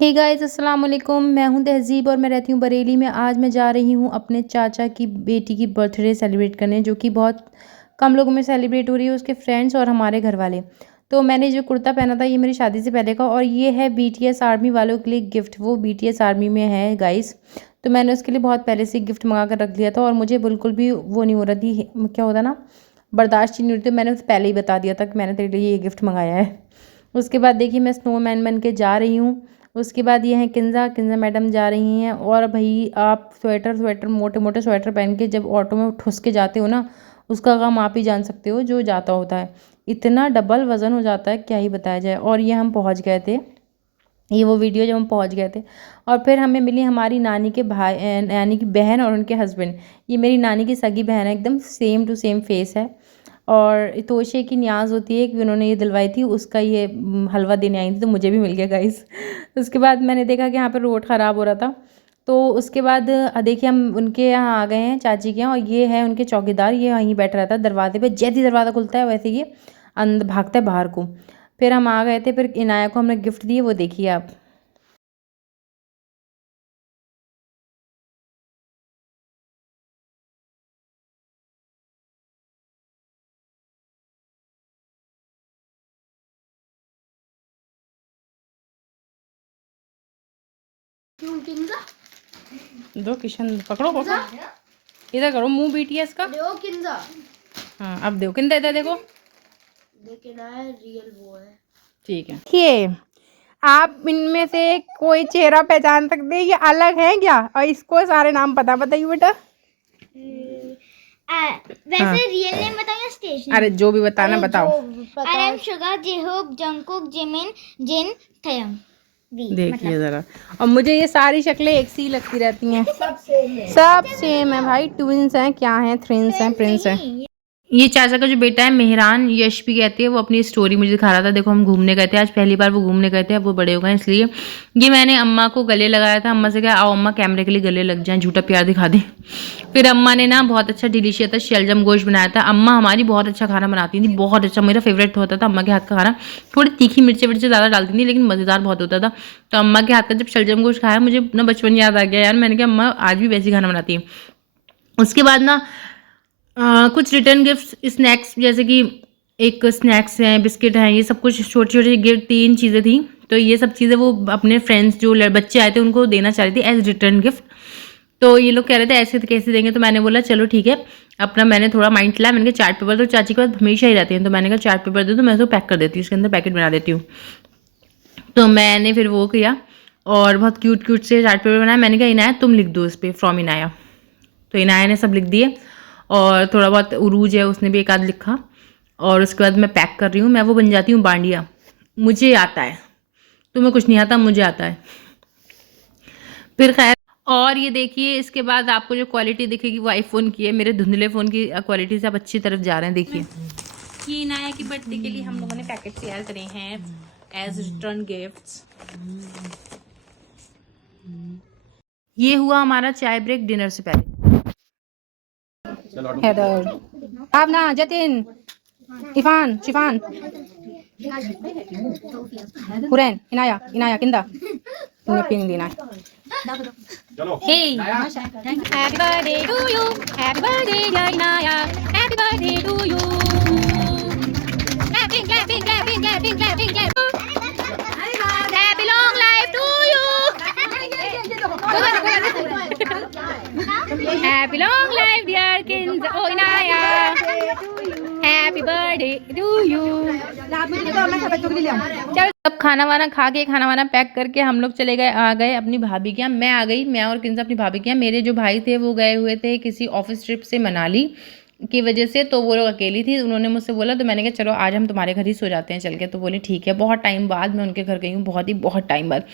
Hey guys अस्सलाम वालेकुम। मैं हूं तहज़ीब और मैं रहती हूं बरेली में। आज मैं जा रही हूं अपने चाचा की बेटी की बर्थडे सेलिब्रेट करने, जो कि बहुत कम लोगों में सेलिब्रेट हो रही है, उसके फ्रेंड्स और हमारे घर वाले। तो मैंने जो कुर्ता पहना था ये मेरी शादी से पहले का, और ये है बीटीएस आर्मी वालों के लिए गिफ्ट। वो बीटीएस आर्मी में है गाइस, तो मैंने उसके लिए बहुत पहले से गिफ्ट मंगा कर रख दिया था, और मुझे बिल्कुल भी वो नहीं हो रहा थी, क्या होता ना, बर्दाश्त नहीं हो रही थी। मैंने उसे पहले ही बता दिया था कि मैंने तेरे लिए ये गिफ्ट मंगाया है। उसके बाद देखिए मैं स्नोमैन बन के जा रही हूँ। उसके बाद ये हैं किंजा किंजा मैडम जा रही हैं। और भाई आप स्वेटर मोटे मोटे स्वेटर पहन के जब ऑटो में ठुस के जाते हो ना, उसका गम आप ही जान सकते हो जो जाता होता है। इतना डबल वज़न हो जाता है, क्या ही बताया जाए। और ये हम पहुंच गए थे, ये वो वीडियो जब हम पहुंच गए थे। और फिर हमें मिली हमारी नानी के भाई, नानी की बहन और उनके हस्बैंड। ये मेरी नानी की सगी बहन है, एकदम सेम टू सेम फेस है। और तोशे की न्याज़ होती है कि उन्होंने ये दिलवाई थी, उसका ये हलवा देने आई थी, तो मुझे भी मिल गया गाइस। उसके बाद मैंने देखा कि यहाँ पर रोड ख़राब हो रहा था, तो उसके बाद देखिए हम उनके यहाँ आ गए हैं, चाची के यहाँ। और ये है उनके चौकीदार, ये वहीं बैठा रहता है दरवाजे पे। जैसे ही दरवाज़ा खुलता है वैसे ये अंदर भागता है बाहर को। फिर हम आ गए थे, फिर इनाया को हमने गिफ्ट दिए, वो देखिए आप। दो किशन पकड़ो पकड़ो, इधर करो मुंह बीटीएस का। देखो किंजा। हाँ अब देखो किंदा, इधर देखो, लेकिन रियल वो है। ठीक है, देखिए आप इनमें से कोई चेहरा पहचान सकते हैं, ये अलग है क्या? और इसको सारे नाम पता, बताइए बेटा। वैसे हाँ। रियल नेम बताओ या स्टेज नेम? अरे जो भी बताना बताओ। RM शुगर, जेहोक, जंगकुक, जिमिन, जिन, थयंग। देखिए जरा, और मुझे ये सारी शक्लें एक सी लगती रहती हैं। सब सेम है भाई, ट्विंस हैं, क्या हैं, थ्रिंस हैं, प्रिंस हैं। ये चाचा का जो बेटा है मेहरान, यश भी कहती है, वो अपनी स्टोरी मुझे दिखा रहा था। देखो हम घूमने गए थे आज, पहली बार वो घूमने गए थे, अब वो बड़े हो गए इसलिए। ये मैंने अम्मा को गले लगाया था, अम्मा से कहा आओ अम्मा कैमरे के लिए गले लग जाएं, झूठा प्यार दिखा दें। फिर अम्मा ने ना बहुत अच्छा डिलीशियस शलजम गोश्त बनाया था। अम्मा हमारी बहुत अच्छा खाना बनाती थी, बहुत अच्छा, मेरा फेवरेट होता था अम्मा के हाथ का खाना। थोड़ी तीखी मिर्ची विर्ची ज़्यादा डालती थी, लेकिन मज़ेदार बहुत होता था। तो अम्मा के हाथ का जब शलजम गोश्त खाया, मुझे अपना बचपन याद आ गया यार। मैंने कहा अम्मा आज भी वैसी खाना बनाती है। उसके बाद ना कुछ रिटर्न गिफ्ट स्नैक्स, जैसे कि एक स्नैक्स हैं, बिस्किट हैं, ये सब कुछ छोटी छोटी गिफ्ट, 3 चीज़ें थी। तो ये सब चीज़ें वो अपने फ्रेंड्स जो बच्चे आए थे उनको देना चाह रही थी एज रिटर्न गिफ्ट। तो ये लोग कह रहे थे ऐसे तो कैसे देंगे, तो मैंने बोला चलो ठीक है। अपना मैंने थोड़ा माइंड चलाया, मैंने कहा चार्ट पेपर तो चाची के पास हमेशा ही रहते हैं, तो मैंने कहा चार्ट पेपर दे दो, मैं उसको पैक कर देती हूँ, इसके अंदर पैकेट बना देती हूँ। तो मैंने फिर वो किया और बहुत क्यूट क्यूट से चार्ट पेपर बनाया। मैंने कहा इनाया तुम लिख दो इस पर, फ्रॉम इनाया। तो इनाया ने सब लिख दिए, और थोड़ा बहुत उरूज है उसने भी एक आध लिखा। और उसके बाद मैं पैक कर रही हूँ, मैं वो बन जाती हूँ बांडिया। मुझे आता है, तुम्हें कुछ नहीं आता, मुझे आता है। फिर खैर, और ये देखिए इसके बाद आपको जो क्वालिटी दिखेगी वो आईफोन की है। मेरे धुंधले फ़ोन की क्वालिटी से आप अच्छी तरफ जा रहे हैं। देखिए ये इनाया की बर्थडे के लिए हम लोगों ने पैकेट तैयार करे हैं एज रिटर्न गिफ्ट्स। ये हुआ हमारा चाय ब्रेक डिनर से पहले। हैदर, भावना, जतिन, इरफान, शिफान, हुरैन, इनाया, इनाया किंदा, इन्हें पिन देना है। Hey, happy birthday to you, happy birthday dear Inaya, happy birthday to you. Clapping, clapping, clapping, clapping, clapping, clapping. Happy long life to you. Happy long life dear Kinza, oh Inaya. Happy birthday to you. चल सब खाना वाना खा के, खाना वाना pack करके हम लोग चले गए, आ गए अपनी भाभी के यहाँ। मैं आ गई, मैं और किंजा अपनी भाभी के यहाँ। मेरे जो भाई थे वो गए हुए थे किसी ऑफिस ट्रिप से मनाली की वजह से, तो वो लोग अकेली थी। उन्होंने मुझसे बोला, तो मैंने कहा चलो आज हम तुम्हारे घर ही सो जाते हैं चल के। तो बोले ठीक है। बहुत टाइम बाद मैं उनके घर गई हूँ, बहुत टाइम बाद।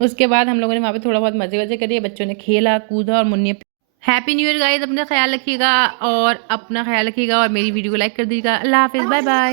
उसके बाद हम लोगों ने वहाँ पे थोड़ा बहुत मज़े वज़े करे, बच्चों ने खेला कूदा और Munni. Happy new year guys, अपना ख्याल रखिएगा और अपना ख्याल रखिएगा, और मेरी वीडियो को लाइक कर दीजिएगा। अल्लाह हाफिज़, बाय बाय।